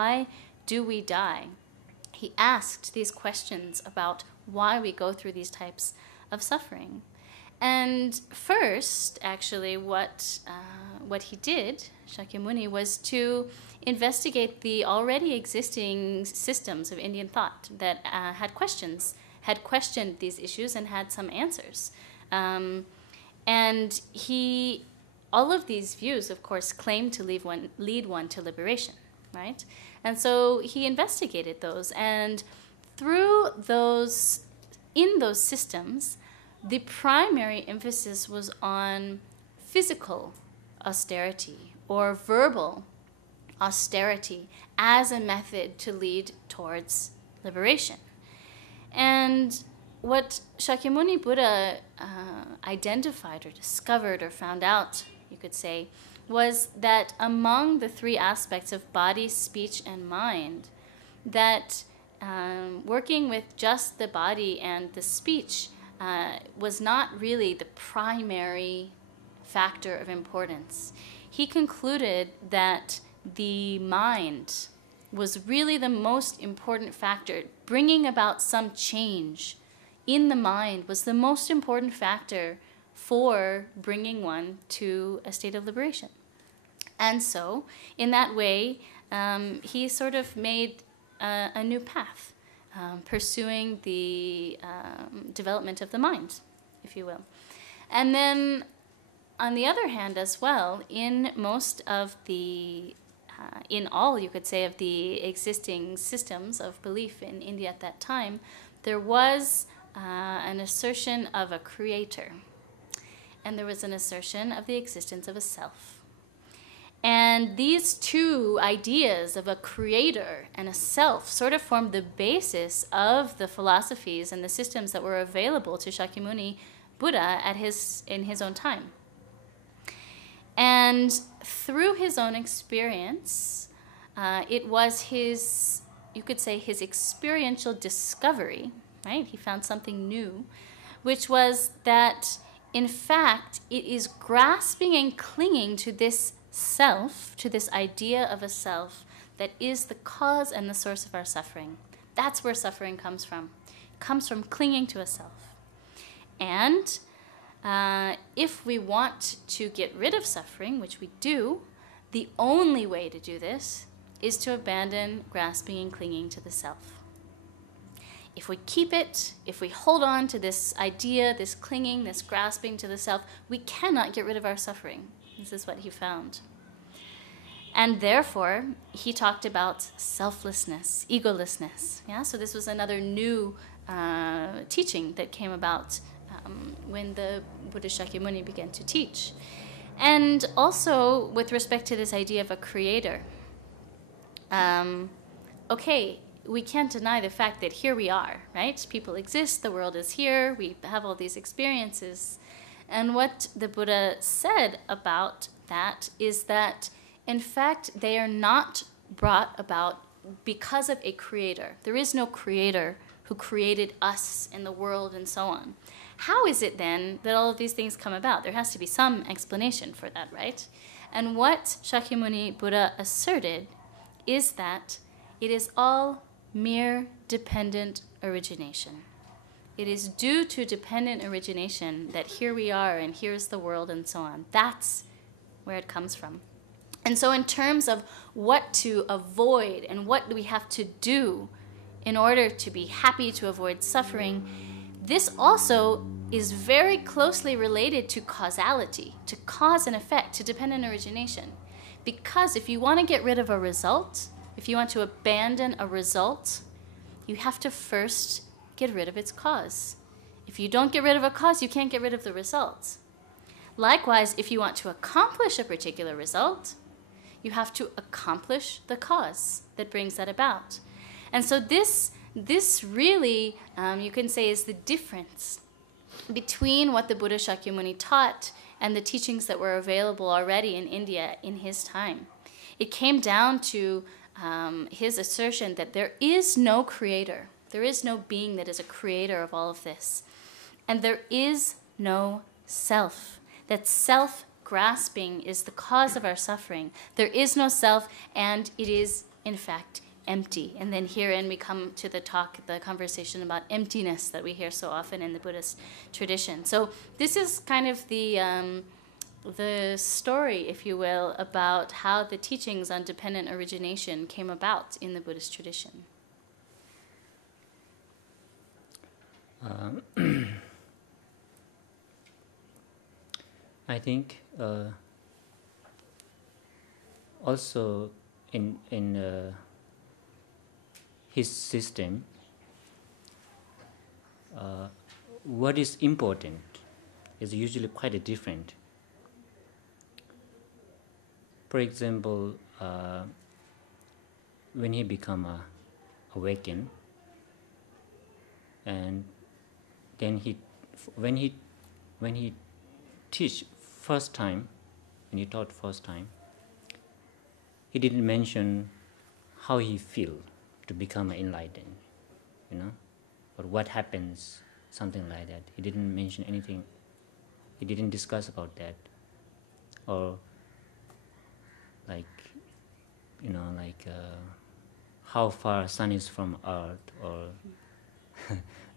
Why do we die? He asked these questions about why we go through these types of suffering. And first, actually, what he did, Shakyamuni, was to investigate the already existing systems of Indian thought that had questioned these issues and had some answers. And all of these views, of course, claim to lead one to liberation, right? And so he investigated those, and through those, in those systems, the primary emphasis was on physical austerity or verbal austerity as a method to lead towards liberation. And what Shakyamuni Buddha identified or discovered or found out, you could say, was that among the three aspects of body, speech, and mind, that working with just the body and the speech was not really the primary factor of importance. He concluded that the mind was really the most important factor. Bringing about some change in the mind was the most important factor for bringing one to a state of liberation. And so, in that way, he sort of made a new path, pursuing the development of the mind, if you will. And then, on the other hand as well, in most of the, in all, you could say, of the existing systems of belief in India at that time, there was an assertion of a creator. And there was an assertion of the existence of a self. And these two ideas of a creator and a self sort of formed the basis of the philosophies and the systems that were available to Shakyamuni Buddha in his own time. And through his own experience, it was his, you could say, his experiential discovery, right? He found something new, which was that, in fact, it is grasping and clinging to this self, to this idea of a self, that is the cause and the source of our suffering. That's where suffering comes from. It comes from clinging to a self. And if we want to get rid of suffering, which we do, the only way to do this is to abandon grasping and clinging to the self. If we keep it, if we hold on to this idea, this clinging, this grasping to the self, we cannot get rid of our suffering. This is what he found. And therefore, he talked about selflessness, egolessness. Yeah? So this was another new teaching that came about when the Buddha Shakyamuni began to teach. And also with respect to this idea of a creator. Okay, we can't deny the fact that here we are, right? People exist, the world is here, we have all these experiences. And what the Buddha said about that is that, in fact, they are not brought about because of a creator. There is no creator who created us and the world and so on. How is it then that all of these things come about? There has to be some explanation for that, right? And what Shakyamuni Buddha asserted is that it is all mere dependent origination. It is due to dependent origination that here we are and here's the world and so on. That's where it comes from. And so in terms of what to avoid and what we have to do in order to be happy, to avoid suffering, this also is very closely related to causality, to cause and effect, to dependent origination. Because if you want to get rid of a result, if you want to abandon a result, you have to first get rid of its cause. If you don't get rid of a cause, you can't get rid of the result. Likewise, if you want to accomplish a particular result, you have to accomplish the cause that brings that about. And so this really, you can say, is the difference between what the Buddha Shakyamuni taught and the teachings that were available already in India in his time. It came down to his assertion that there is no creator. There is no being that is a creator of all of this. And there is no self. That self-grasping is the cause of our suffering. There is no self, and it is in fact, empty. And then herein we come to the conversation about emptiness that we hear so often in the Buddhist tradition. So this is kind of the story, if you will, about how the teachings on dependent origination came about in the Buddhist tradition. I think also in his system, what is important is usually quite different. For example, when he become awakened, and then when he teach first time, when he taught first time, he didn't mention how he feel to become enlightened, or what happens, something like that. He didn't mention anything. He didn't discuss about that, or how far sun is from earth, or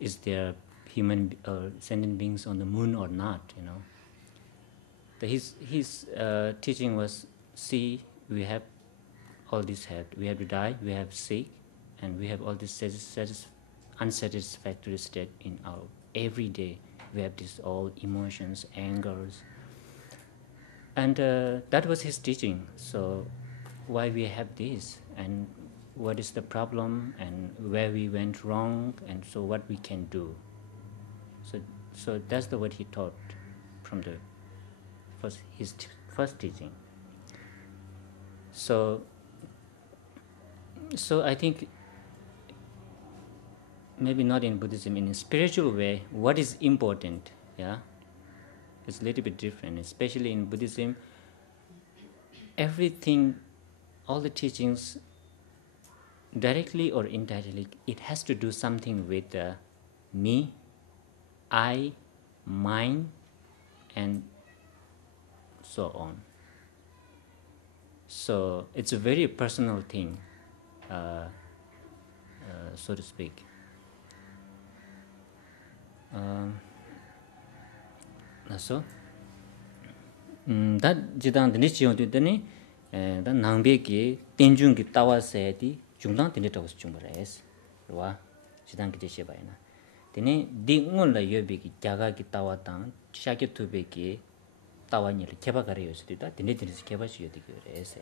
is there human or sentient beings on the moon or not, His teaching was, see, we have all this head, we have to die, we have sick, and we have all this unsatisfactory state in our every day. We have this all emotions, angers, and that was his teaching. So why we have this, and what is the problem, and where we went wrong, and so what we can do. So that's what he taught from his first teaching. So I think maybe not in Buddhism, in a spiritual way, what is important, it's a little bit different. Especially in Buddhism, everything, all the teachings, directly or indirectly, it has to do something with me, I, mine, and so on. So it's a very personal thing, so to speak. So that jidang dini chiyon tu dini dan nangbe ki tenjung ki tawa se di jungdang dini tawas chungbares rwa jidang ki sheba ina dini di ngon la yobe ki jaga ki tawa tang shaki tube ki tawa nyil keba gare yosdi da dini keba shi yodi gyores.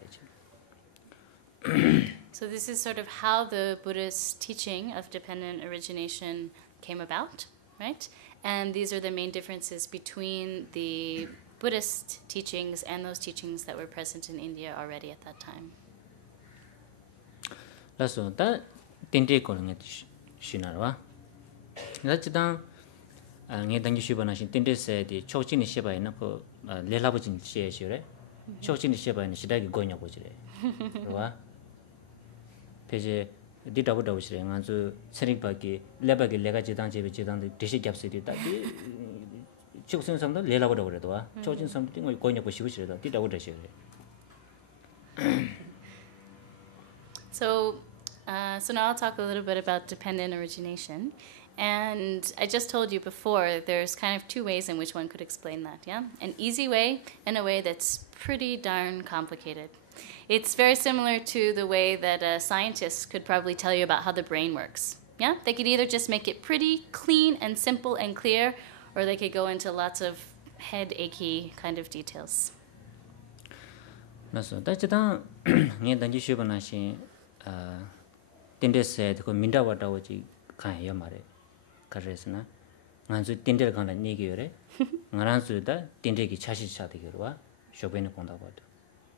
So this is sort of how the Buddhist teaching of dependent origination came about, right? And these are the main differences between the Buddhist teachings and those teachings that were present in India already at that time. So that tinte ko nge shinarwa. Dachidang nge dangi shibana shin tinte se di chokchini shiba ina ko lelabujin she shire. Chokchini shiba ina shidagi gonya ko jire. Rwa. Peje di dabu shire nganzu serikbagi lebagi lega jidang jebe jidang deshi gyapsidi da di choksin samda lelabu dabu redwa. Chokchin samda ngoy gonya ko shibu shire da di dabu shire. So now I'll talk a little bit about dependent origination. And I just told you before, there's kind of two ways in which one could explain that, yeah? An easy way and a way that's pretty darn complicated. It's very similar to the way that scientists could probably tell you about how the brain works, yeah? They could either just make it pretty clean and simple and clear, or they could go into lots of head-achy kind of details. So that's the nge danji shubana shin tinde se ko minda wata wachi kan ya mare karesna nganzu tinde kan la nigi yore ngaranzu da tinde ki chashi cha de yorwa shobene konda ba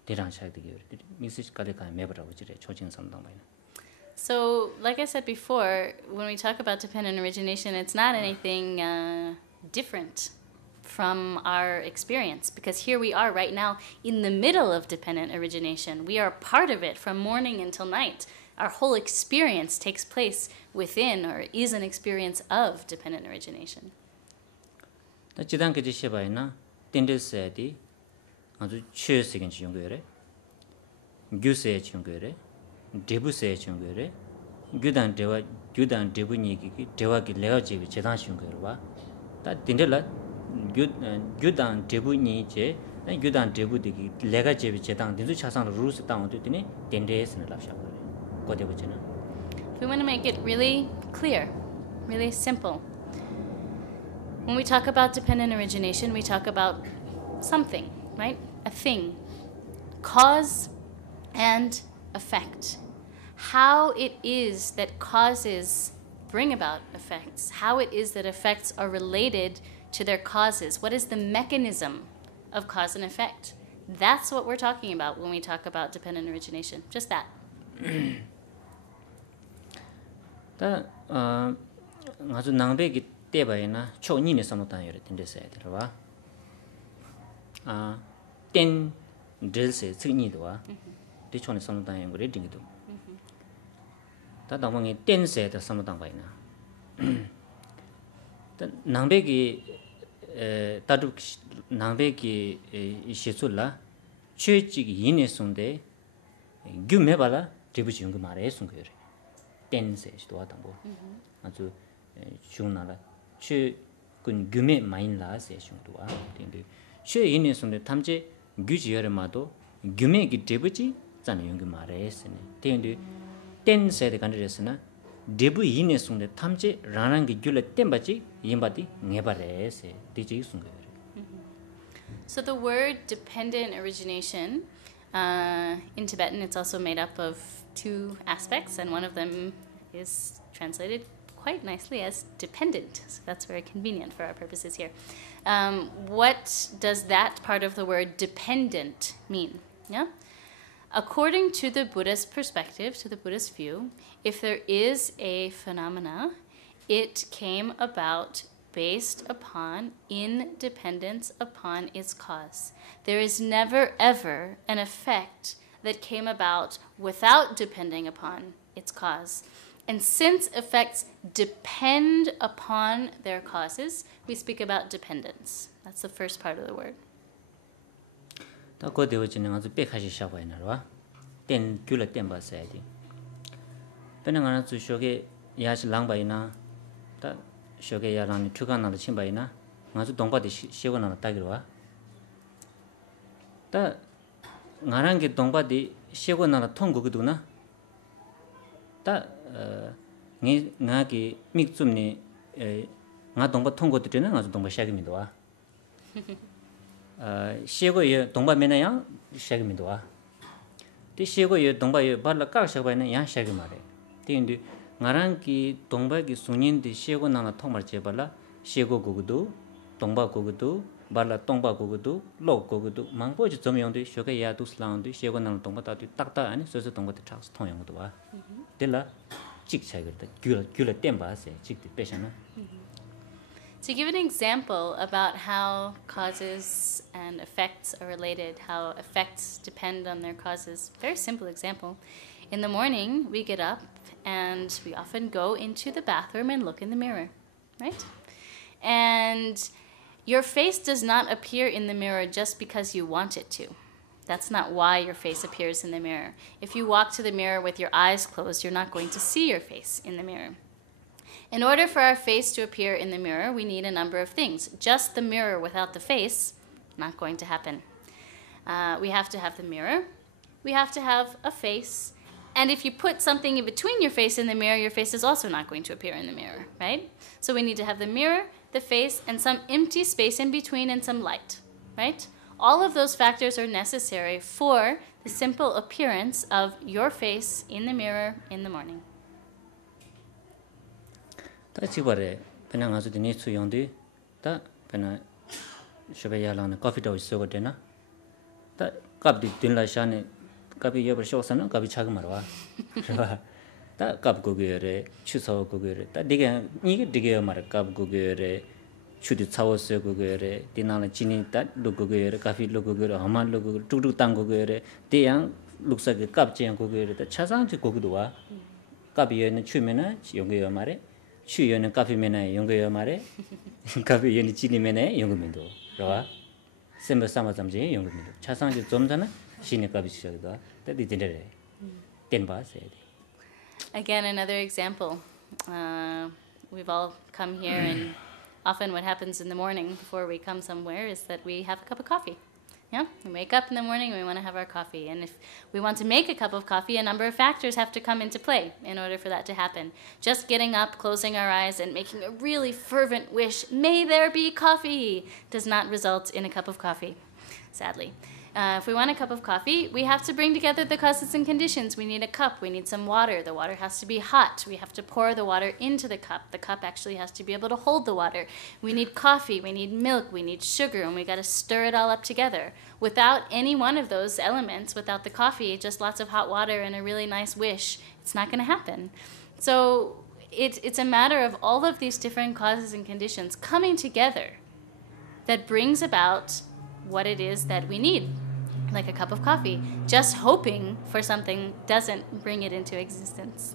dirang cha de yore message ka de kan mebra wachi re chojin samdang mai. So like I said before, when we talk about dependent origination, it's not anything different from our experience, because here we are right now in the middle of dependent origination. We are part of it from morning until night. Our whole experience takes place within, or is an experience of, dependent origination. Da jidang ke jishe bai na tinde se di azu chue se gen chi yong yore gyu se chi yong yore debu se chungere gyudan debu ni ki dewa ki leo jebi chedan chungere ba ta tindela gyudan debu ni je gyudan debu de ki lega jebi chedan dindu chasang rules ta ondu tini tende sne la sha ko de bachena. We want to make it really clear, really simple. When we talk about dependent origination, we talk about something, right? A thing. Cause and effect. How it is that causes bring about effects. How it is that effects are related to their causes. What is the mechanism of cause and effect? That's what we're talking about when we talk about dependent origination. Just that. 다 아주 낭배기 때바이나 초니네 삼었다 요래 된데서야 들어와 땐 델세 측니도와 대초네 삼었다 요래 딩도 다 나방이 땐세다 삼었다 바이나 낭배기 다도 낭배기 시술라 최직이 이내 손데 규메발라 디부지 연구 말해 손거래 땐세 시도하던 거 아주 중나라 최근 규메 마인라 세션도와 땡데 최인의 손데 탐제 규지여마도 규메기 디부지 자는 연구 말해 쓰네 땡데 땐세데 간데스나 디부 이내 손데 탐제 라랑기 규레 땜바지 임바디 네바레세 디지 순거래. So the word dependent origination, in Tibetan, it's also made up of two aspects, and one of them is translated quite nicely as dependent. So that's very convenient for our purposes here. What does that part of the word dependent mean? Yeah? According to the Buddhist perspective, to the Buddhist view, if there is a phenomena, it came about based upon independence upon its cause. There is never ever an effect that came about without depending upon its cause. And since effects depend upon their causes, we speak about dependence. That's the first part of the word. 다 거대어지는 아주 백하시 샤바이나와 땐 귤을 땐 봤어야지. 배는 하나 주쇼게 야시 랑바이나 다 쇼게 야랑이 투가나도 침바이나 아주 동바디 시고나나 따기로와. 다 나랑게 동바디 시고나나 통고기도나. 다 나기 믹좀니 나 동바 통고들이는 아주 동바 시작입니다. 시고에 동바 메나야 시작입니다. 티 시고에 동바에 발라 까 시작바이는 야 시작이 말해. 티인데 나랑기 동바기 순인데 시고 나나 통말 제발라 시고 고고도 동바 고고도 발라 동바 고고도 로 고고도 망보지 좀 용데 쇼게 야도 슬라운데 시고 나나 동바 다도 딱딱 아니 소소 동바도 착스 통용도 와. 될라 직 차이거든. 귤을 땜바세 직디 빼잖아. To give an example about how causes and effects are related, how effects depend on their causes, very simple example. In the morning, we get up and we often go into the bathroom and look in the mirror, right? And your face does not appear in the mirror just because you want it to. That's not why your face appears in the mirror. If you walk to the mirror with your eyes closed, you're not going to see your face in the mirror. In order for our face to appear in the mirror, we need a number of things. Just the mirror without the face, not going to happen. We have to have the mirror. We have to have a face. And if you put something in between your face and the mirror, your face is also not going to appear in the mirror, right? So we need to have the mirror, the face, and some empty space in between and some light, right? All of those factors are necessary for the simple appearance of your face in the mirror in the morning. 다 지바래 그냥 아주 되니 수용돼 다 그냥 쇼베야라는 커피도 있어고 되나 다 갑디 딘라샤네 갑이 여버 쇼서는 갑이 차가 말와 다 갑고게래 추서 고게래 다 이게 되게 말 갑고게래 추디 차워서 고게래 디나나 지니 다 로고게래 카피 로고게래 아마 로고 뚝뚝 땅고게래 대양 룩사게 갑지양 고게래 다 차상지 고기도 와 갑이에는 추면은 용게요 말에 추여는 카페메나 용거여 말에 카페 연이 지니메네 용거면도 그러와 셈버 삼아잠지 용거면도 차상지 좀잖아 신의 값이 시작이다 때디 되래 tenba se. Again, another example. We've all come here, and often what happens in the morning before we come somewhere is that we have a cup of coffee. Yeah, we wake up in the morning, we want to have our coffee. And if we want to make a cup of coffee, a number of factors have to come into play in order for that to happen. Just getting up, closing our eyes, and making a really fervent wish, may there be coffee, does not result in a cup of coffee, sadly. If we want a cup of coffee, we have to bring together the causes and conditions. We need a cup. We need some water. The water has to be hot. We have to pour the water into the cup. The cup actually has to be able to hold the water. We need coffee. We need milk. We need sugar. And we got to stir it all up together. Without any one of those elements, without the coffee, just lots of hot water and a really nice wish, it's not going to happen. So it's a matter of all of these different causes and conditions coming together that brings about what it is that we need, like a cup of coffee. Just hoping for something doesn't bring it into existence.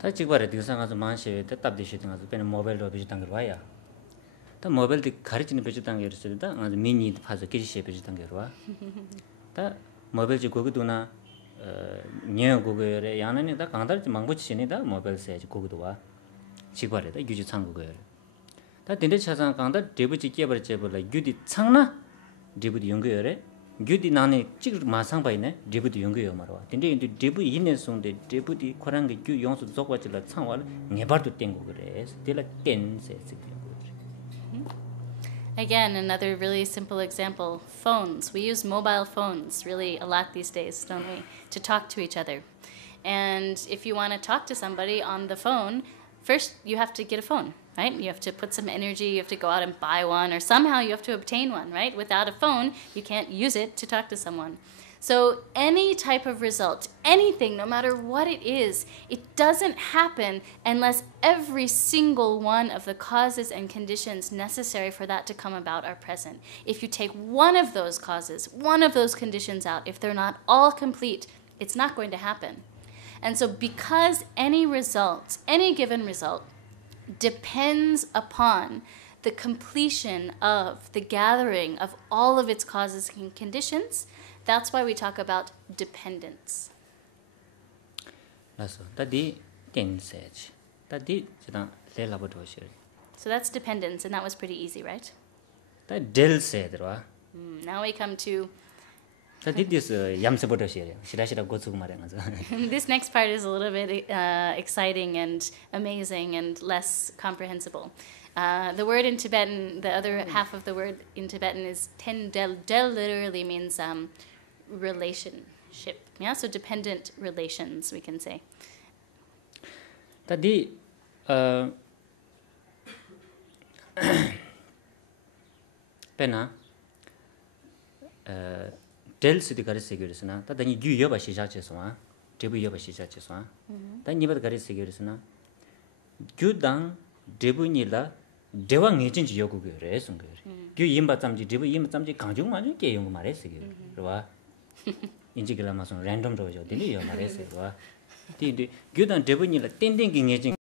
다 지구발에 디상가서 만시 답디시등가서 배는 모바일로 비슷한 거 봐야. 다 모바일도 가르치는 비슷한 게 있어도 미니 파서 기시에 비슷한 게 와. 다 모바일 지고도나 녀 고거에 야나니 다 강달지 망고치시니다 모바일 세지 고거도 와. 지구발에다 유지 창고거에. 다 딘데 차상 강달 데부지 깨버지 벌라 유디 창나 데부디 연구여래. 유디 나네 찍을 마상 바이네 데부디 연구여 말아. 딘데 인도 데부 이네 송데 데부디 코랑게 유 용수 적과질라 창와 네바도 땡고 그래. 데라 땡세 Again, another really simple example, phones. We use mobile phones really a lot these days, don't we, to talk to each other. And if you want to talk to somebody on the phone, first you have to get a phone, right? You have to put some energy, you have to go out and buy one, or somehow you have to obtain one, right? Without a phone, you can't use it to talk to someone. So any type of result, anything, no matter what it is, it doesn't happen unless every single one of the causes and conditions necessary for that to come about are present. If you take one of those causes, one of those conditions out, if they're not all complete, it's not going to happen. And so because any result, any given result, depends upon the completion of the gathering of all of its causes and conditions, that's why we talk about dependence. So that's dependence, and that was pretty easy, right? Now we come to... This next part is a little bit exciting and amazing and less comprehensible. The word in Tibetan, the other half of the word in Tibetan is tendel. Del literally means relationship. Yeah, so dependent relations, we can say. Tadi pena del sidi gari segirisna ta dani yu yoba shisha cheswa debu yoba shisha cheswa ta nibat gari segirisna gyu dang debu nila dewa ngejin ji yogu gere sung gere gyu yimba tamji debu yimba tamji gangjung ma ke yong ma re segi ro inji gila ma song random do jo dini yo ma re se ro ti gyu dang debu nila tending gi ngejin